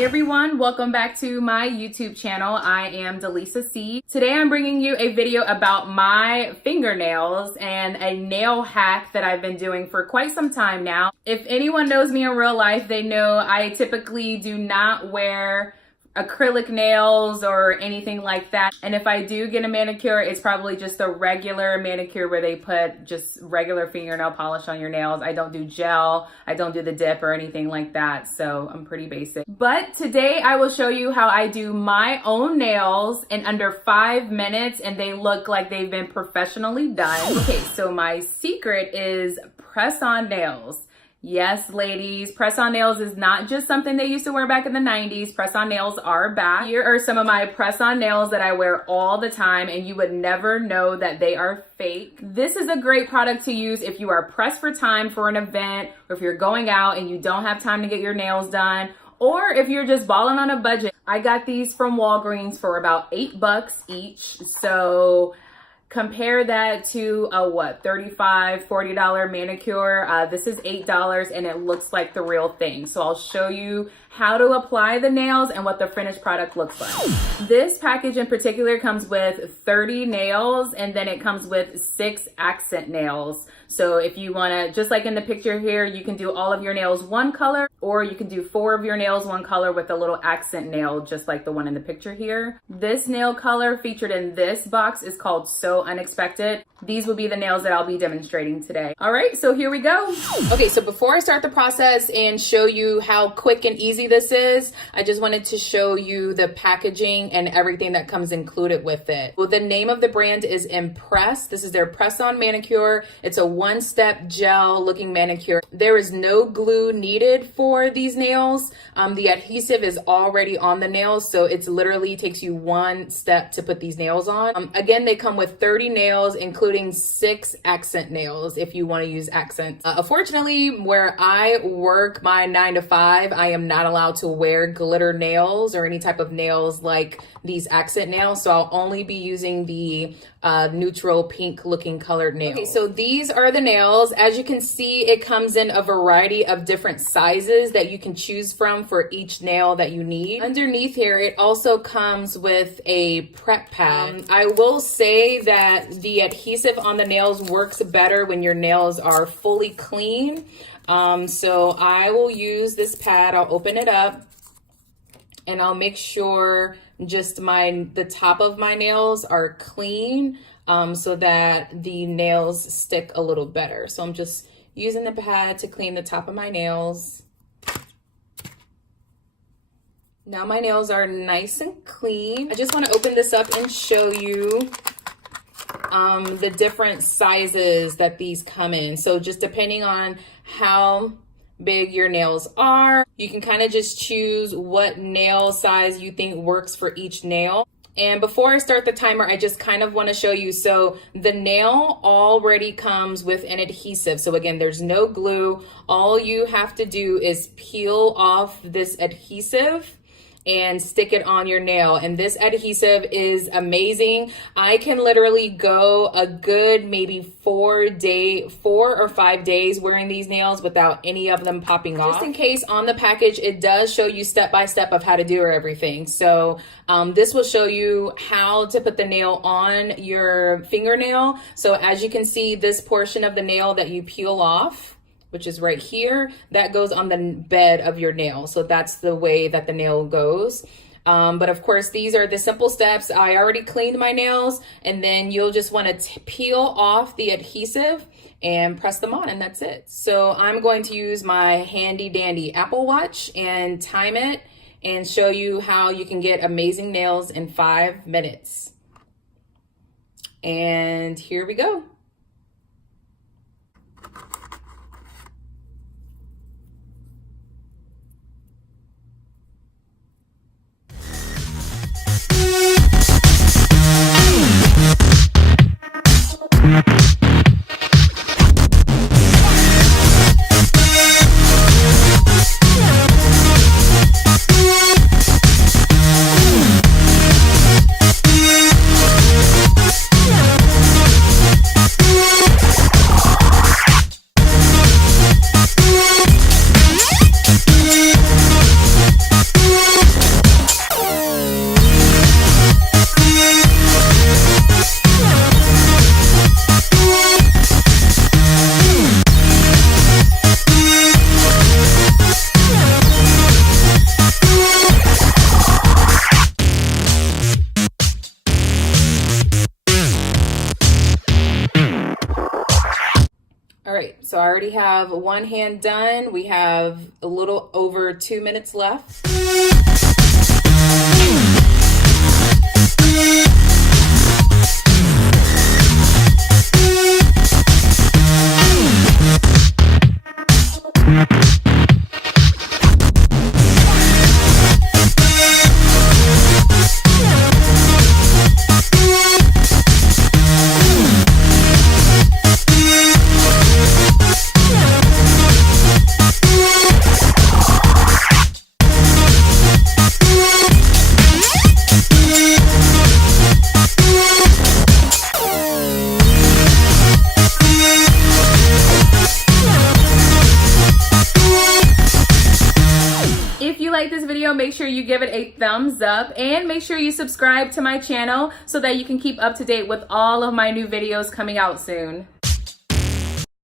Hey everyone, welcome back to my YouTube channel. I am Delisa C. Today I'm bringing you a video about my fingernails and a nail hack that I've been doing for quite some time now. If anyone knows me in real life, they know I typically do not wear acrylic nails or anything like that. And if I do get a manicure, it's probably just a regular manicure where they put just regular fingernail polish on your nails. I don't do gel, I don't do the dip or anything like that, so I'm pretty basic. But today I will show you how I do my own nails in under 5 minutes and they look like they've been professionally done. Okay, so my secret is press-on nails. Yes, ladies, press-on nails is not just something they used to wear back in the 90s. Press-on nails are back. Here are some of my press-on nails that I wear all the time, and you would never know that they are fake. This is a great product to use if you are pressed for time for an event, or if you're going out and you don't have time to get your nails done, or if you're just balling on a budget. I got these from Walgreens for about $8 each, so compare that to a $35, $40 manicure. This is $8 and it looks like the real thing. So I'll show you how to apply the nails and what the finished product looks like. This package in particular comes with 30 nails and then it comes with 6 accent nails. So if you wanna, just like in the picture here, you can do all of your nails one color, or you can do 4 of your nails one color with a little accent nail, just like the one in the picture here. This nail color featured in this box is called So Unexpected. These will be the nails that I'll be demonstrating today. All right, so here we go. Okay, so before I start the process and show you how quick and easy this is, I just wanted to show you the packaging and everything that comes included with it. Well, the name of the brand is Impress. This is their Press-On Manicure. It's a one-step gel looking manicure. There is no glue needed for these nails. The adhesive is already on the nails, so it's literally takes you one step to put these nails on. Again, they come with 30 nails, including 6 accent nails if you want to use accents. Unfortunately, where I work my 9 to 5, I am not allowed to wear glitter nails or any type of nails like these accent nails, so I'll only be using the neutral pink looking colored nails. Okay, so these are the nails. As you can see, it comes in a variety of different sizes that you can choose from for each nail that you need. Underneath here, it also comes with a prep pad. I will say that the adhesive on the nails works better when your nails are fully clean. So I will use this pad. I'll open it up and I'll make sure just the top of my nails are clean, so that the nails stick a little better. So I'm just using the pad to clean the top of my nails. Now my nails are nice and clean. I just want to open this up and show you the different sizes that these come in. So just depending on how big your nails are, you can kind of just choose what nail size you think works for each nail. And before I start the timer, I just kind of want to show you, so the nail already comes with an adhesive. So again, there's no glue. All you have to do is peel off this adhesive and stick it on your nail. And this adhesive is amazing. I can literally go a good maybe 4 or 5 days wearing these nails without any of them popping off. Just in case, on the package, it does show you step by step of how to do everything. So this will show you how to put the nail on your fingernail. So as you can see, this portion of the nail that you peel off, which is right here, that goes on the bed of your nail. So that's the way that the nail goes. But of course, these are the simple steps. I already cleaned my nails, and then you'll just want to peel off the adhesive and press them on, and that's it. So I'm going to use my handy dandy Apple Watch and time it and show you how you can get amazing nails in 5 minutes. And here we go. right, so I already have one hand done. We have a little over 2 minutes left. If you like this video, make sure you give it a thumbs up and make sure you subscribe to my channel so that you can keep up to date with all of my new videos coming out soon.